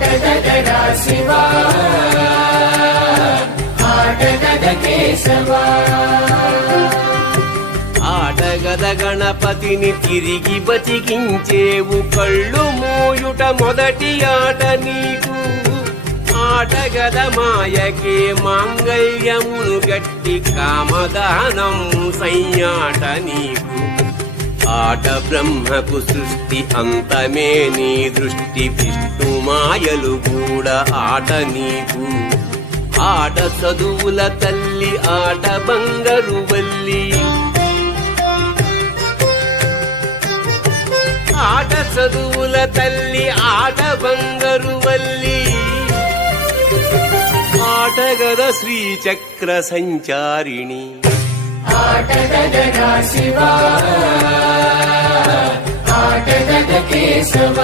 ಆಟಗದ ಶಿವ ಆಟಗದ ಕೇಶವ ఆటగద గణపతిని తిరిగి బతికించేవు కళ్ళు మూయుట మొదటి ఆట నీకు ఆటగద మాయకే మాంగళ్యమును గట్టి కామదానం సయ్యాట నీకు ఆట బ్రహ్మకు సృష్టి అంతమే నీ దృష్టి విష్ణు మాయలు కూడా ఆట నీకు ఆట చదువుల తల్లి ఆట బంగారు వల్లి ఆట చదువుల తల్లి ఆట బంగారు వల్లి ఆటగద శ్రీచక్ర సంచారిణి ఆటగద శివ ఆటగద కేశవ